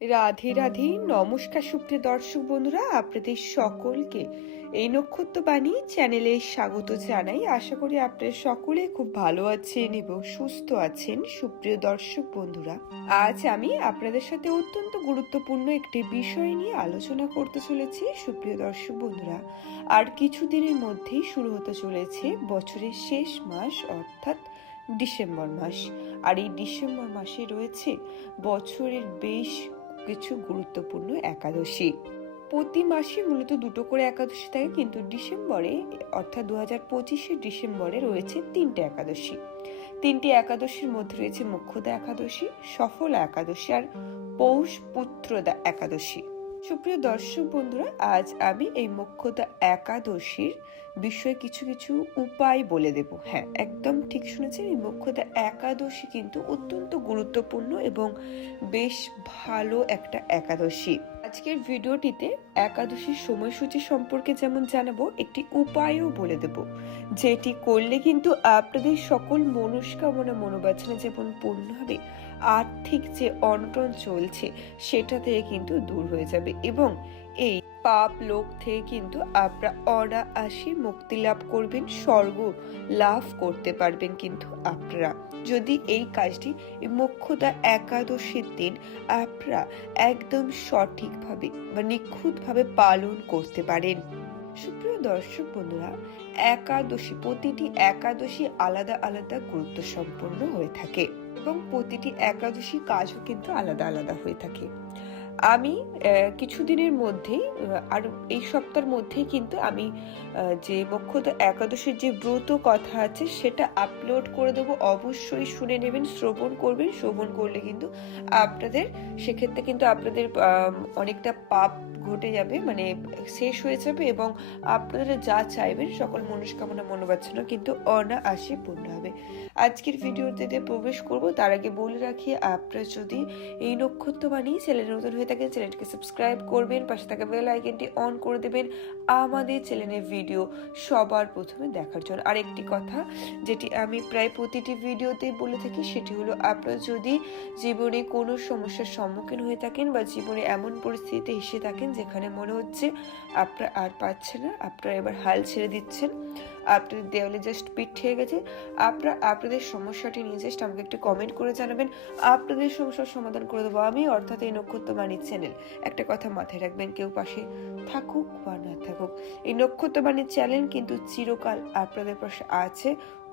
রাধে রাধে নমস্কার সুপ্রিয় দর্শক বন্ধুরা আপনাদের সকলকে। এই নক্ষত্র বাণী চ্যানেলে স্বাগত জানাই। আশা করি আপনারা সকলে খুব ভালো আছেন এবং সুস্থ আছেন সুপ্রিয় দর্শক বন্ধুরা। আজ আমি আপনাদের সাথে অত্যন্ত গুরুত্বপূর্ণ একটি বিষয় নিয়ে আলোচনা করতে চলেছি সুপ্রিয় দর্শক বন্ধুরা। আর কিছুদিনের মধ্যেই শুরু হতে চলেছে বছরের শেষ মাস অর্থাৎ ডিসেম্বর মাস। আর এই ডিসেম্বর মাসে রয়েছে বছরের বেশ কিছু গুরুত্বপূর্ণ একাদশী। প্রতি মাসে মূলত দুটো করে একাদশী থাকে, কিন্তু ডিসেম্বরে, অর্থাৎ দু হাজার পঁচিশে ডিসেম্বরে রয়েছে তিনটে একাদশী। তিনটি একাদশীর মধ্যে রয়েছে মুখ্যদা একাদশী, সফল একাদশী আর পৌষ পুত্রদা একাদশী। সুপ্রিয় দর্শক বন্ধুরা, আজ আমি এই মুখ্যতা একাদশীর বিষয়ে কিছু কিছু উপায় বলে দেব। হ্যাঁ একদম ঠিক শুনেছেন, এই মুখ্যতা একাদশী কিন্তু অত্যন্ত গুরুত্বপূর্ণ এবং বেশ ভালো একটা একাদশী। আজকের ভিডিওটিতে একাদশীর সময়সূচি সম্পর্কে যেমন জানাব, একটি উপায়ও বলে দেব। যেটি করলে কিন্তু আপনাদের সকল মনস্কামনা মনোবাসনা যেমন পূর্ণ হবে, আর্থিক যে অনটন চলছে, সেটা থেকে কিন্তু দূর হয়ে যাবে এবং এই পাপ লোক থেকে কিন্তু আপনারা অনায়াসে মুক্তি লাভ করবেন, স্বর্গ লাভ করতে পারবেন কিন্তু আপনারা। যদি এই কাজটি মোক্ষদা একাদশীর দিন আপনারা একদম সঠিকভাবে বা নিখুঁতভাবে পালন করতে পারেন। সুপ্রিয় দর্শক বন্ধুরা, একাদশী, প্রতিটি একাদশী আলাদা আলাদা গুরুত্ব সম্পন্ন হয়ে থাকে এবং প্রতিটি একাদশী কাজও কিন্তু আলাদা আলাদা হয়ে থাকে। আমি কিছুদিনের মধ্যেই আর এই সপ্তাহের মধ্যেই কিন্তু আমি যে মুখ্যত একাদশীর যে ব্রত কথা আছে সেটা আপলোড করে দেবো। অবশ্যই শুনে নেবেন, শ্রবণ করবেন। শ্রবণ করলে কিন্তু আপনাদের, সেক্ষেত্রে কিন্তু আপনাদের অনেকটা পাপ ঘটে যাবে মানে শেষ হয়ে যাবে এবং আপনারা যা চাইবেন সকল মনস্কামনা মনে মনোবাঞ্ছনা কিন্তু অনায়াসে পূর্ণ হবে। আজকের ভিডিওতে প্রবেশ করব। তার আগে বলে রাখি, আপনারা যদি এই নক্ষত্র বানিয়ে চ্যানেল নতুন হয়ে থাকেন চ্যানেলটিকে সাবস্ক্রাইব করবেন, পাশে থাকা বেল আইকনটি অন করে দেবেন আমাদের চ্যানেলের ভিডিও সবার প্রথমে দেখার জন্য। আরেকটি কথা যেটি আমি প্রায় প্রতিটি ভিডিওতেই বলে থাকি, সেটি হলো আপনারা যদি জীবনে কোনো সমস্যার সম্মুখীন হয়ে থাকেন বা জীবনে এমন পরিস্থিতিতে এসে থাকেন যেখানে মনে হচ্ছে আপনারা আর পাচ্ছেন না, আপনারা এবার হাল ছেড়ে দিচ্ছেন, আপনাদের দেওয়ালে জাস্ট পিঠ ঠেয়ে গেছে, আপনারা আপনাদের সমস্যাটি নিয়ে জাস্ট আমাকে একটু কমেন্ট করে জানাবেন, আপনাদের সমস্যার সমাধান করে দেবো আমি, অর্থাৎ এই নক্ষত্র বাণীর চ্যানেল। একটা কথা মাথায় রাখবেন, কেউ পাশে থাকুক বা না থাকুক, এই নক্ষত্র বাণীর চ্যানেল কিন্তু চিরকাল আপনাদের পাশে আছে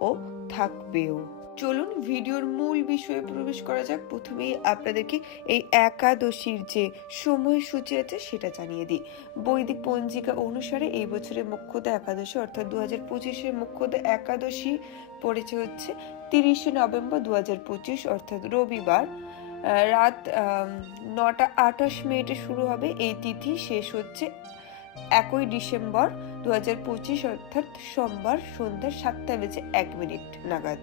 ও থাকবেও। চলুন ভিডিওর মূল বিষয়ে প্রবেশ করা যাক। প্রথমেই আপনাদেরকে এই একাদশীর যে সময়সূচি আছে সেটা জানিয়ে দিই। বৈদিক পঞ্জিকা অনুসারে এই বছরের মুখ্যতা একাদশী, অর্থাৎ দু হাজার পঁচিশের মুখ্যতা একাদশী পড়েছে হচ্ছে তিরিশে নভেম্বর দু হাজার পঁচিশ, অর্থাৎ রবিবার। রাত নটা আঠাশ মিনিটে শুরু হবে। এই তিথি শেষ হচ্ছে একই ডিসেম্বর দু হাজার পঁচিশ, অর্থাৎ সোমবার সন্ধ্যা সাতটা বেজে এক মিনিট নাগাদ।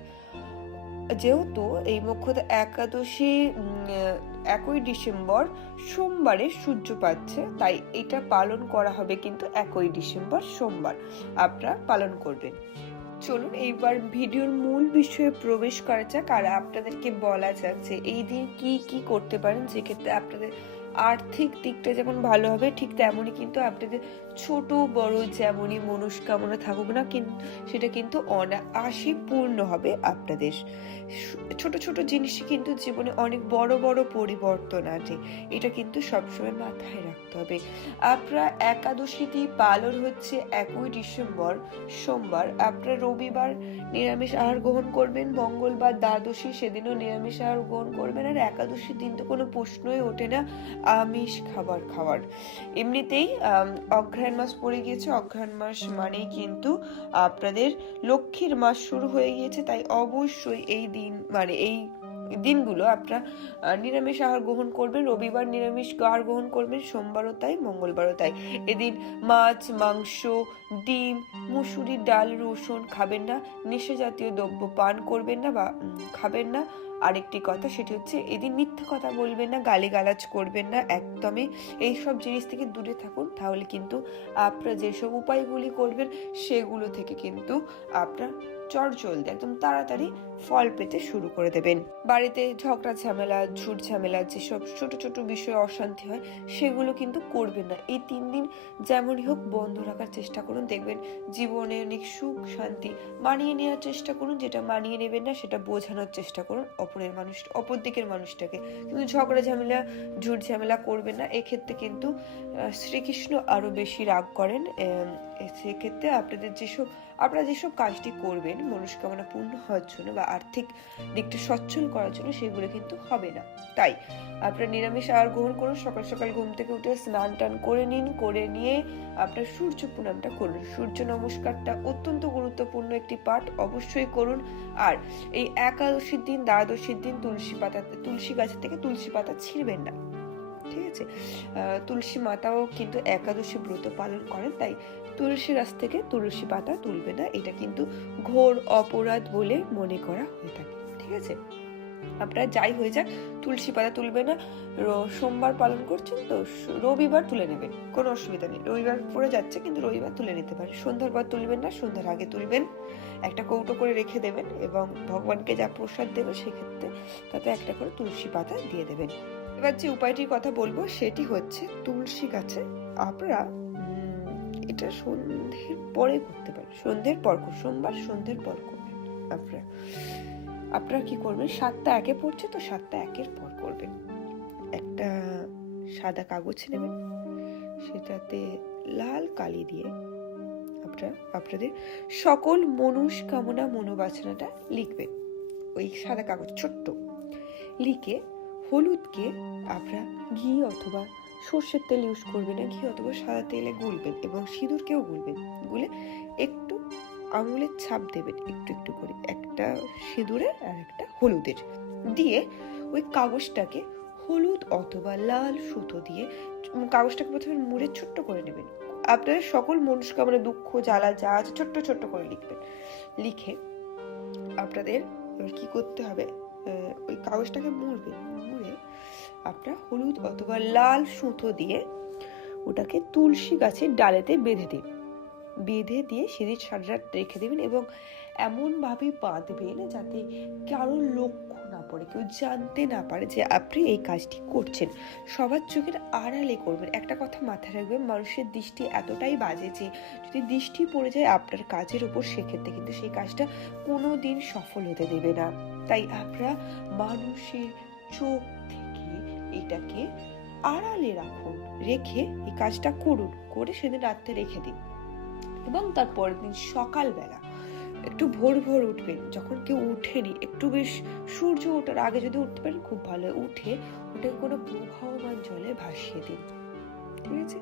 যেহেতু এই মুখ্যত একাদশী একই ডিসেম্বর সোমবারে সূর্য পাচ্ছে, তাই এটা পালন করা হবে কিন্তু একই ডিসেম্বর সোমবার। আপনারা পালন করবেন। চলুন এইবার ভিডিওর মূল বিষয়ে প্রবেশ করা যাক আর আপনাদেরকে বলা যাক যে এই দিন কি কি করতে পারেন, যেক্ষেত্রে আপনাদের আর্থিক দিকটা যেমন ভালো হবে, ঠিক তেমনই কিন্তু আপনাদের ছোট, বড় যেমনই মনস্কামনা থাকুক না কিন্তু সেটা কিন্তু অনায়াসে পূর্ণ হবে আপনাদের। ছোট ছোট জিনিসই কিন্তু জীবনে অনেক বড় বড় পরিবর্তন আনে। এটা কিন্তু সবসময় মাথায় রাখতে হবে। আপনারা একাদশীটি পালন হচ্ছে একই ডিসেম্বর, সোমবার। আপনারা রবিবার নিরামিষ আহার গ্রহণ করবেন, মঙ্গলবার দ্বাদশী, সেদিনও নিরামিষ আহার গ্রহণ করবেন। আর একাদশীর দিন তো কোনো প্রশ্নই ওঠে না। আমিষ খাবার খাওয়ার। এমনিতেই আম, অঘ্রায়ণ মাস পড়ে গিয়েছে। অঘ্রায়ণ মাস মানেই কিন্তু আপনাদের লক্ষ্মীর মাস শুরু হয়ে গিয়েছে। তাই অবশ্যই এই দিন মানে এই দিনগুলো আপনারা নিরামিষ আহার গ্রহণ করবেন। রবিবার নিরামিষ আহার গ্রহণ করবেন। সোমবারও তাই মঙ্গলবারও তাই। এদিন মাছ মাংস ডিম মুসুরি ডাল রসুন খাবেন না। নেশা জাতীয় দ্রব্য পান করবেন না বা খাবেন না। আরেকটি কথা সেটি হচ্ছে, এদিন মিথ্যে কথা বলবেন না, গালিগালাজ করবেন না, একদমই এই সব জিনিস থেকে দূরে থাকুন। তাহলে কিন্তু আপনারা যেসব উপায়গুলি করবেন, সেগুলো থেকে কিন্তু আপনারা জলদি একদম তাড়াতাড়ি ফল পেতে শুরু করে দেবেন। বাড়িতে ঝগড়া ঝামেলা, ঝুট ঝামেলা, যেসব ছোট ছোট বিষয়ে অশান্তি হয়, সেগুলো কিন্তু করবেন না। এই তিন দিন যেমনই হোক বন্ধ রাখার চেষ্টা করুন, দেখবেন জীবনে অনেক সুখ শান্তি মানিয়ে নেওয়ার চেষ্টা করুন, যেটা মানিয়ে নেবেন না সেটা বোঝানোর চেষ্টা করুন অপরের মানুষ, অপর দিকের মানুষটাকে। কিন্তু ঝগড়া ঝামেলা, ঝুট ঝামেলা করবে না। এক্ষেত্রে কিন্তু শ্রীকৃষ্ণ আরও বেশি রাগ করেন সেক্ষেত্রে আপনাদের যেসব, আপনারা যেসব কাজটি করবেন, মনস্কামনা পূর্ণ হওয়ার জন্য বা আর্থিক দিকটা সচ্ছল করার জন্য সেগুলো কিন্তু হবে না। তাই আপনার নিরামিষ আহার গ্রহণ করুন, সকাল সকাল ঘুম থেকে উঠে স্নান টান করে নিন, করে নিয়ে আপনার সূর্য প্রণামটা করুন। সূর্য নমস্কারটা অত্যন্ত গুরুত্বপূর্ণ একটি পাঠ অবশ্যই করুন। আর এই একাদশীর দিন, দ্বাদশীর দিন তুলসী পাতা, তুলসী গাছের থেকে তুলসী পাতা ছিঁড়বেন না। ঠিক আছে? তুলসী মাতাও কিন্তু একাদশী ব্রত পালন করেন, তাই তুলসী গাছ থেকে তুলসী পাতা তুলবে না। এটা কিন্তু ঘোর অপরাধ বলে মনে করা হয়ে থাকে, ঠিক আছে? আপনারা যাই হয়ে যাক, তুলসী পাতা তুলবে না। সোমবার পালন করছেন তো রবিবার তুলে নেবেন। কোনো অসুবিধা নেই। রবিবার পরে যাচ্ছে কিন্তু রবিবার তুলে নিতে পারেন। সন্ধ্যার পর তুলবেন না, সন্ধ্যার আগে তুলবেন। একটা কৌটো করে রেখে দেবেন এবং ভগবানকে যা প্রসাদ দেবে সেক্ষেত্রে তাতে একটা করে তুলসী পাতা দিয়ে দেবেন। এবার যে উপায়টির কথা বলব, সেটি হচ্ছে তুলসী গাছে আপনারা এটা সন্ধ্যের পরে করতে পারেন। সন্ধ্যের পর সোমবার সন্ধ্যের পর করবেন। আপনারা আপনারা কি করবেন? সাতটা একে পড়ছে তো সাতটা একের পর করবেন। একটা সাদা কাগজ নেবেন, সেটাতে লাল কালি দিয়ে আপনারা, আপনাদের সকল মনস্কামনা মনোবাসনাটা লিখবেন। ওই সাদা কাগজ ছোট্ট, লিখে হলুদকে আপনারা ঘি অথবা সর্ষের তেল ইউজ করবেন না ঘি অথবা সাদা তেলে গুলবেন এবং সিঁদুরকেও গুলবেন। গুলে একটু আঙুলের ছাপ দেবেন একটু একটু করে। একটা সিঁদুরের আর একটা হলুদের। দিয়ে ওই কাগজটাকে হলুদ অথবা লাল সুতো দিয়ে কাগজটাকে প্রথমে মুড়ে ছোট্ট করে নেবেন। আপনাদের সকল মনস্কামনা, দুঃখ, জ্বালা যা আছে ছোট্ট ছোট্ট করে লিখবেন। লিখে আপনাদের কি করতে হবে? ওই কাগজটাকে মুড়বেন, মুড়ে আপনার হলুদ অথবা লাল সুতো দিয়ে ওটাকে তুলসী গাছের ডালেতে বেঁধে দিন। বেঁধে দিয়ে সিঁড়ির সারা রেখে দেবেন এবং এমনভাবে বাঁধবেন যাতে কারোর লক্ষ্য না পড়ে, কেউ জানতে না পারে যে আপনি এই কাজটি করছেন। সবার চোখের আড়ালে করবেন। একটা কথা মাথায় রাখবেন, মানুষের দৃষ্টি এতটাই বাজে যে যদি দৃষ্টি পড়ে যায় আপনার কাজের উপর, সেক্ষেত্রে কিন্তু সেই কাজটা কোনো দিন সফল হতে দেবে না। তাই আপনারা মানুষের চোখ এটাকে আড়ালে রাখুন, রেখে এই কাজটা করুন, করে সেদিন রাত্রে রেখে দিন। এবং তার পরের দিন সকালবেলা একটু ভোর ভোর উঠবেন। যখন কেউ উঠেনি, একটু বেশ সূর্য ওঠার আগে যদি উঠতে পারেন, খুব ভালো। উঠে ওটাকে কোনো প্রবাহমান জলে ভাসিয়ে দিন। ঠিক আছে?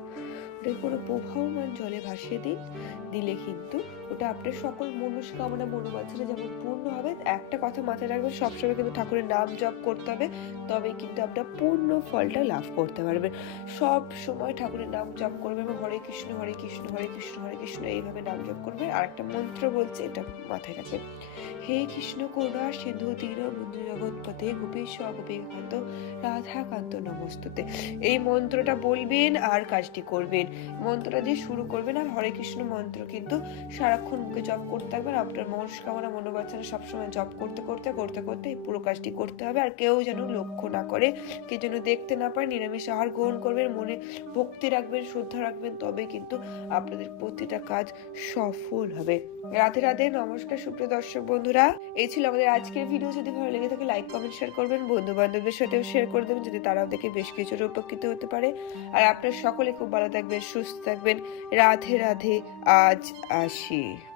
ওটাকে কোনো প্রবাহমান জলে ভাসিয়ে দিন, দিলে কিন্তু ওটা আপনার সকল মনস্কামনা মনোবাঞ্ছনা যেমন পূর্ণ হবে, একটা কথা মাথায় রাখবেন, সবসময় কিন্তু ঠাকুরের নাম জপ করতে হবে তবে কিন্তু আপনার পূর্ণ ফলটা লাভ করতে পারবেন। সব সময় ঠাকুরের নাম জপ করবেন এবং হরে কৃষ্ণ হরে কৃষ্ণ হরে কৃষ্ণ হরে কৃষ্ণ, এইভাবে নাম জপ করবেন। আর একটা মন্ত্র বলছে, এটা মাথায় রাখবেন। হে কৃষ্ণ করুণা, সিন্ধু দীন বন্ধু জগৎপথে, গোপেশ, গোপীকান্ত, রাধাকান্ত নমস্তুতে। এই মন্ত্রটা বলবেন আর কাজটি করবেন। মন্ত্রটা দিয়ে শুরু করবেন আর হরে কৃষ্ণ মন্ত্র কিন্তু সারাক্ষণ মুখে জপ করতে আপনার মনস্কামনা, মনোবাঞ্ছনা সবসময় জপ করতে করতে করতে করতে এই পুরো কাজটি করতে হবে। আর কেউ যেন লক্ষ্য না করে, কেউ যেন দেখতে না নিরামিষ আহার গ্রহণ করবেন, মনে ভক্তি রাখবেন, শ্রদ্ধা রাখবেন, তবে কিন্তু আপনাদের প্রতিটা কাজ সফল হবে। রাধে রাধে, নমস্কার, সুপ্রিয় দর্শক বন্ধুরা। এই ছিল আমাদের আজকের ভিডিও। যদি ভালো লেগে থাকে লাইক কমেন্ট শেয়ার করবেন। বন্ধু বান্ধবদের সাথেও শেয়ার করে দেবেন যদি তারাও দেখে বেশ কিছুটা উপকৃত হতে পারে। আর আপনার সকলে খুব ভালো সুস্থ থাকবেন। রাধে রাধে আজ আসি।